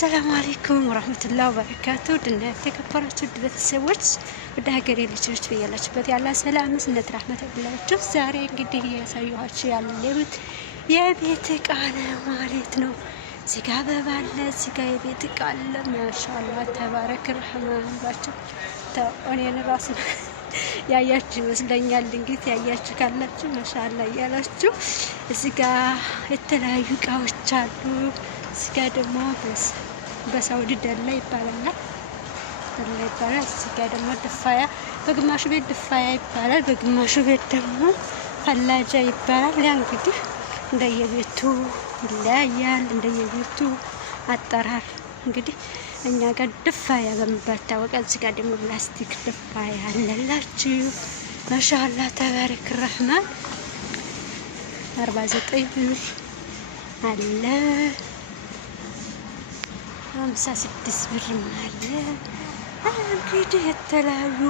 السلام عليكم ورحمة الله وبركاته. دنا تكبرت ودبت السوت وده هجري لجوج في يلا شبت يلا سلام سنة رحمة الله شوف ساري قدي يا سيوها شيء على الليمت يا بيتك أنا مالتنا سكابة بعلا سكاي بيتك على ما شاء الله تبارك الرحمن باشا توني أنا راسنا يا ياچ መስለኛል እንግዲህ ያያችሁ ካላችሁ ማሻአላ ያላችሁ እዚህ ጋር የተለያዩ እቃዎች አሉ። እዚህ ጋር ደግሞ በሳውዲ ደላ ይባላል እዚህ ጋር ደግሞ ድፋያ በግማሹ ቤት ድፋያ ይባላል፣ በግማሹ ቤት ደግሞ ፈላጃ ይባላል። ያ እንግዲህ እንደየቤቱ ይለያያል፣ እንደየቤቱ አጠራር እንግዲህ እኛ ጋር ድፋያ በመባል ይታወቃል። እዚህ ጋር ደግሞ ፕላስቲክ ድፋያ አለላችሁ። ማሻአላ ተባረክ ረህማን 49 ብር አለ፣ 56 ብር አለ። እንግዲህ የተለያዩ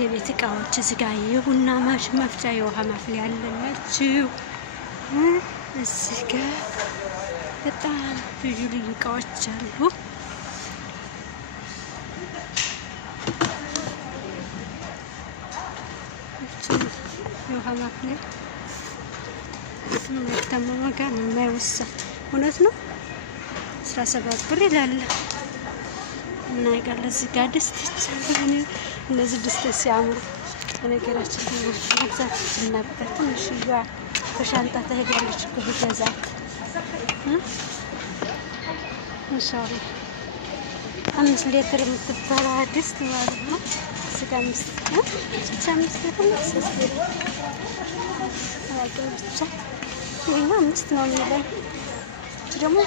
የቤት እቃዎች እዚህ ጋር የቡና ማሽን መፍጫ፣ የውሃ ማፍሊያ አለላችሁ። እዚህ ጋር በጣም ልዩ ልዩ እቃዎች አሉ። የውሃ ማፍሊያ ተመማ ጋር የማይወሰድ እውነት ነው 17 ብር ይላል እና ይጋለ እዚህ ጋር ድስት ይቻላል። እነዚህ ድስት ሲያምሩ በነገራችን ላይ መግዛት ነበር። ትንሽዬ በሻንጣ ተሄዳለች በገዛት ኢንሻአላህ 5 ሊትር የምትባል ድስት ማለት ነው። ስጋ ምስት ብቻ ምስት ይሄማ 5 ነው የሚለው እቺ ደግሞ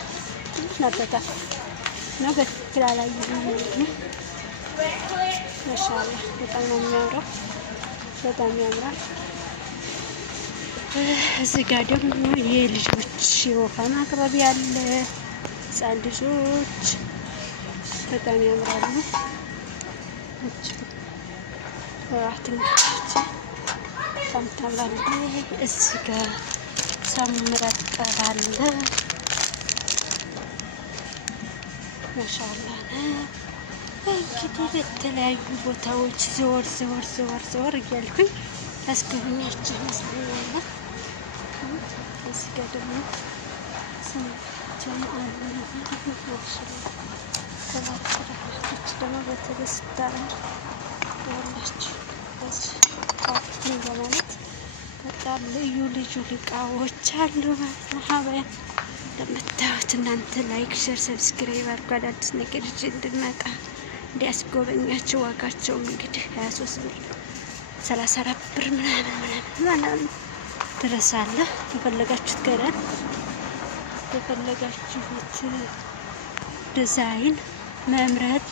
ትንሽ ናበታ ነው በትክክል አላየሁም ማለት ነው። ማሻአላህ በጣም ነው የሚያምረው፣ በጣም ያምራል። እዚህ ጋር ደግሞ የልጆች የውሃ ማቅረቢያ አለ። ህፃን ልጆች በጣም ያምራሉ። እቺ በጣም ታምራለች። እዚህ ጋር ሰምረቀር አለ። ማሻአላህ እንግዲህ በተለያዩ ቦታዎች ዘወር እያልኩኝ አስጎብኛችሁ መስሎኛል። እዚህ ጋር ደግሞ ሰምቼም አለ ሰባትራች ደግሞ በተበስታራ ያላችሁ እዚህ በማለት በጣም ልዩ እቃዎች አሉ። ማህበያ እንደምታዩት እናንተ ላይክ፣ ሼር፣ ሰብስክራይብ አድርጉ። አዳዲስ ነገር እንድንመጣ እንዲያስጎበኛችሁ። ዋጋቸውም እንግዲህ 23 ብር 34 ብር ምናምን ድረስ አለ። የፈለጋችሁት ገረን የፈለጋችሁት ዲዛይን መምረጥ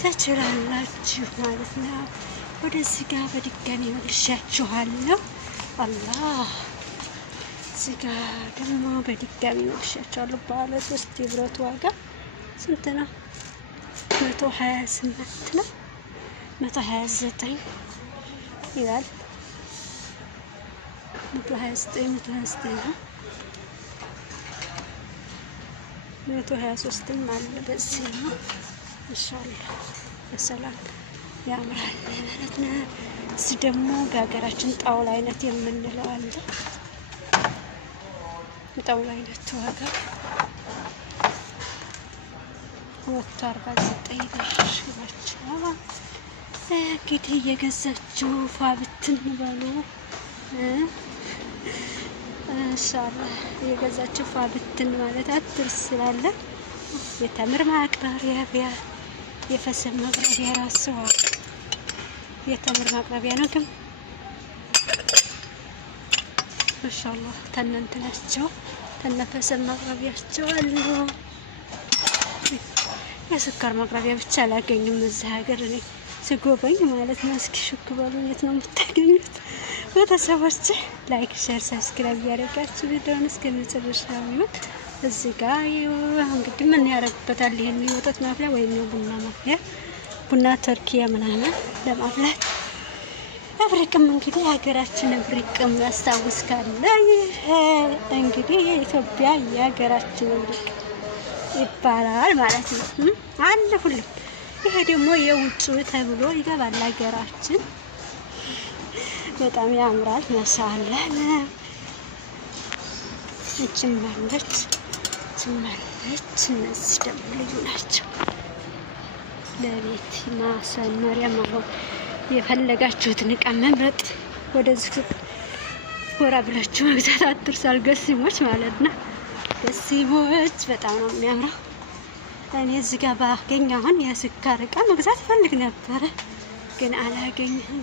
ትችላላችሁ ማለት ነው። ወደዚህ ጋር በድጋሚ መልሻችኋለሁ። አላህ እዚህ ጋር ደግሞ በድጋሚ መልሻችኋለሁ። ባለ 3 የብረት ዋጋ ስንት ነው? 128 ነው፣ 129 ይላል። 129 ነው። 123 አለ። በዚህ ነው ኢንሻአላህ በሰላም ያምራል ማለት ነው። እዚህ ደግሞ በሀገራችን ጣውላ አይነት የምንለው አለ። ጣውላ አይነት ዋጋ 149 ብር ይላችኋል። እንግዲህ እየገዛችሁ ፋብትን በሉ ኢንሻአላህ እየገዛችሁ ፋብትን ማለት አትርስ ስላለ የተምር ማቅረቢያ የፈሰል ማቅረቢያ ራስዋ የተምር ማቅረቢያ ነው። ግን ኢንሻአላህ ተነንትናቸው ተነፈሰል ማቅረቢያቸው አሉ። የስኳር ማቅረቢያ ብቻ አላገኝም እዚህ ሀገር እኔ ስጎበኝ ማለት ነው። እስኪ ሹክ በሉ የት ነው የምታገኙት? ቤተሰቦች ላይክ፣ ሼር፣ ሰብስክራይብ ያደርጋችሁ ቪዲዮውን እስከ መጨረሻው ነው። እዚህ ጋር እንግዲህ ምን ያደርጉበታል? ይሄን የወተት ማፍሊያ ወይም የቡና ማፍሊያ ቡና ተርኪያ ምናምን ለማፍላት አብሪቅም እንግዲህ ሀገራችን አብሪቅም ያስታውስ ካለ እንግዲህ የኢትዮጵያ የሀገራችን ልቅ ይባላል ማለት ነው። አለ ሁሉም። ይሄ ደግሞ የውጭ ተብሎ ይገባል ሀገራችን። በጣም ያምራል። ማሻአላ እችም ማለች ትመለች። እነዚህ ደግሞ ልዩ ናቸው። ለቤት ማሰመሪያ ማለት የፈለጋችሁትን እቃ መምረጥ ወደዚህ ወራ ብላችሁ መግዛት አትርሱ። ገሲሞች ማለት ነው። ገሲሞች በጣም ነው የሚያምረው። እኔ እዚህ ጋር ባገኝ አሁን የስኳር እቃ መግዛት ፈልግ ነበረ ግን አላገኘሁም።